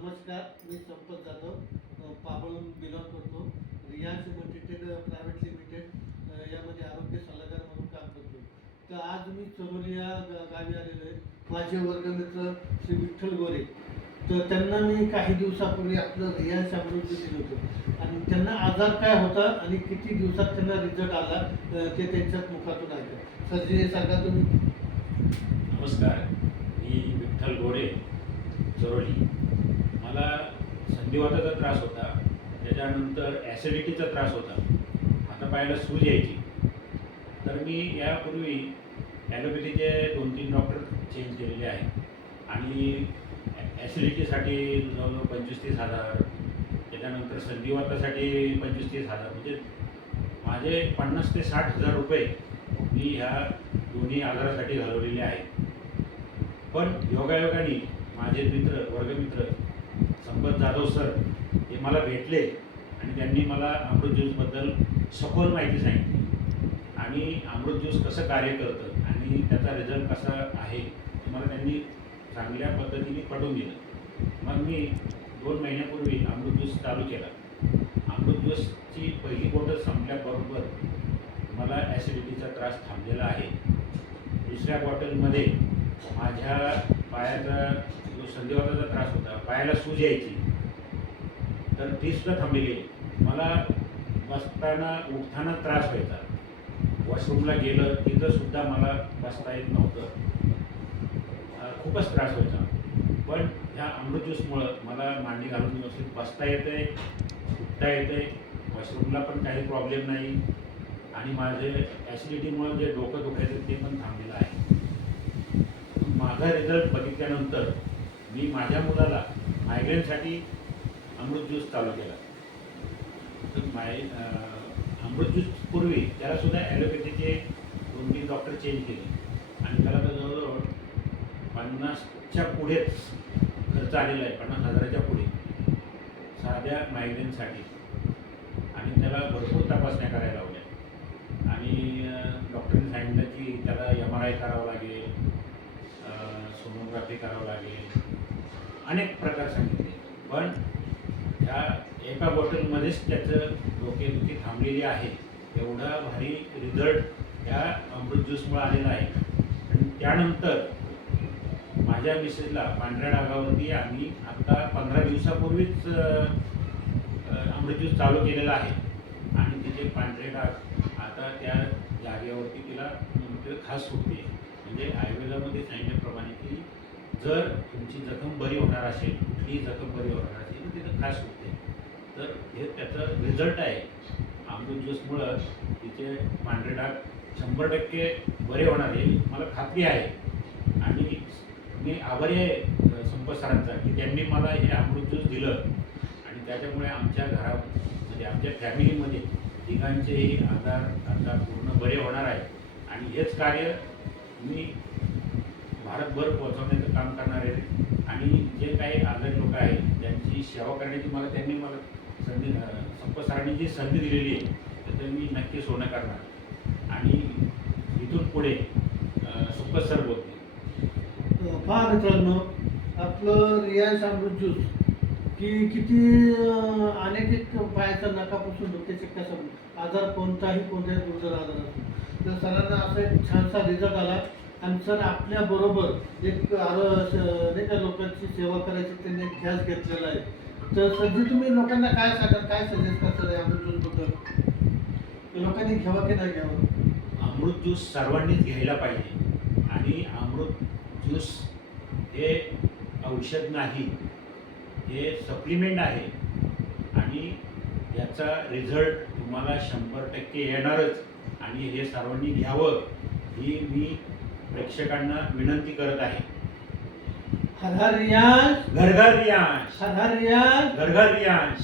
नमस्कार, मी संपत जाधव पाबळहून बिलॉंग करतो. रियांश लिमिटेड प्रायव्हेट लिमिटेड यामध्ये आरोग्य सल्लागार म्हणून काम करतो. तर आज मी चरोली या गावी आलेलो आहे. माझे वर्गमित्र श्री विठ्ठल गोरे, तर त्यांना मी काही दिवसापूर्वी आपलं रियांश अमृत दिलं होतं आणि त्यांना आजार काय होता आणि किती दिवसात त्यांना रिझल्ट आला ते त्यांच्याच मुखातून ऐका. सर सांगा तुम्ही. नमस्कार, मी विठ्ठल गोरे, चरोली. मला संधिवाताचा त्रास होता, त्याच्यानंतर ॲसिडिटीचा त्रास होता, हातापायाला सूज यायची. तर मी यापूर्वी ॲलोपॅथीचे 2-3 डॉक्टर चेंज केलेले आहेत आणि ॲसिडिटीसाठी जवळजवळ 25-30 हजार, त्याच्यानंतर संधिवातासाठी 25-30 हजार, म्हणजे माझे 50 ते 60 हजार रुपये मी ह्या दोन्ही आजारासाठी घालवलेले आहेत. पण योगायोगाने माझे मित्र, वर्गमित्र संपत जाधव सर हे मला भेटले आणि त्यांनी मला अमृत ज्यूसबद्दल सखोल माहिती सांगितली आणि अमृत ज्यूस कसं कार्य करतं आणि त्याचा रिझल्ट कसा आहे हे मला त्यांनी चांगल्या पद्धतीने पटवून दिलं. मग मी 2 महिन्यापूर्वी अमृत ज्यूस चालू केला. अमृत ज्यूसची पहिली बॉटल संपल्याबरोबर मला ॲसिडिटीचा त्रास थांबलेला आहे. दुसऱ्या बॉटलमध्ये माझ्या पायाचा जो संधिवाताचा त्रास होता, पायाला सूज यायची, तर तीसुद्धा थांबलेली आहे. मला बसताना उठताना त्रास व्हायचा. वॉशरूमला गेलं तिथंसुद्धा मला बसता येत नव्हतं, खूपच त्रास व्हायचा. पण ह्या अमृत ज्यूसमुळं मला मांडी घालून व्यवस्थित बसता येतं आहे, उठता येतं आहे, वॉशरूमला पण काही प्रॉब्लेम नाही आणि माझे ॲसिडिटीमुळं जे डोकं दुखायचं ते पण थांबलेलं आहे. माझा रिझल्ट बघितल्यानंतर मी माझ्या मुलाला मायग्रेनसाठी अमृत ज्यूस चालू केला. तर अमृत ज्यूस पूर्वी त्यालासुद्धा ॲलोपॅथीचे 2-3 डॉक्टर चेंज केले आणि त्याला तर जवळजवळ 50च्या पुढेच खर्च आलेला आहे, 50 हजाराच्या पुढे साध्या मायग्रेनसाठी. आणि त्याला भरपूर तपासण्या करायला लावल्या आणि डॉक्टरांनी सांगितलं की त्याला MRI करावं लागेल, सोनोग्राफी करावं लागेल, अनेक प्रकार सांगितले. पण ह्या एका बॉटलमध्येच त्याचं डोकेदुखी थांबलेली आहे. एवढा भारी रिझल्ट ह्या अमृत ज्यूसमुळे आलेला आहे. आणि त्यानंतर माझ्या मिसेसला पांढऱ्या डागावरती आम्ही आत्ता 15 दिवसापूर्वीच अमृत ज्यूस चालू केलेला आहे आणि तिचे पांढरे डाग आता त्या जागेवरती तिला खास सुटते. म्हणजे आयुर्वेदामध्ये सांगितल्याप्रमाणे की जर तुमची जखम बरी होणार असेल, कुठलीही जखम बरी होणार असेल तर तिथं खास सुटते. तर हे त्याचं रिझल्ट आहे. अमृत ज्यूसमुळं तिचे पांढरे डाग 100% बरे होणार हे मला खात्री आहे. आणि मी आभारी आहे संपत सरांचा की त्यांनी मला हे अमृत ज्यूस दिलं आणि त्याच्यामुळे आमच्या घरात म्हणजे आमच्या फॅमिलीमध्ये तिघांचेही आजार आता पूर्ण बरे होणार आहे. आणि हेच कार्य मी भारतभर पोहोचवण्याचं काम करणार आहे. आणि जे काही आजारी लोक आहेत त्यांची सेवा करण्याची त्यांनी मला संधी, संपत सरांनी जी संधी दिलेली आहे त्याचं मी नक्की सोनं करणार आणि इथून पुढे संपत सर बोलते. पहा मित्रांनो, आपलं रियांश अमृत ज्यूस की किती अनेक पायाचा नकापासून डोक्याचे कसं आजार कोणताही दुर्धर आजार असतो, तर सरांना असा एक छानसा रिझल्ट आला आणि सर आपल्याबरोबर एक अनेक लोकांची सेवा करायची त्यांनी एक ध्यास घेतलेला आहे. तर सध्या तुम्ही लोकांना काय सांगाल, काय सजेस्ट करता अमृत ज्यूसबद्दल? लोकांनी घ्यावं की नाही घ्यावं? अमृत ज्यूस सर्वांनीच घ्यायला पाहिजे. आणि अमृत ज्यूस हे औषध नाही, हे सप्लिमेंट आहे आणि याचा रिझल्ट तुम्हाला 100% येणारच. आणि हे सर्वांनी घ्यावं ही मी प्रेक्षकांना विनंती करत आहे. हर हर रियांश, घर घर रियांश, हर हर रियांश. घर घर रियांश.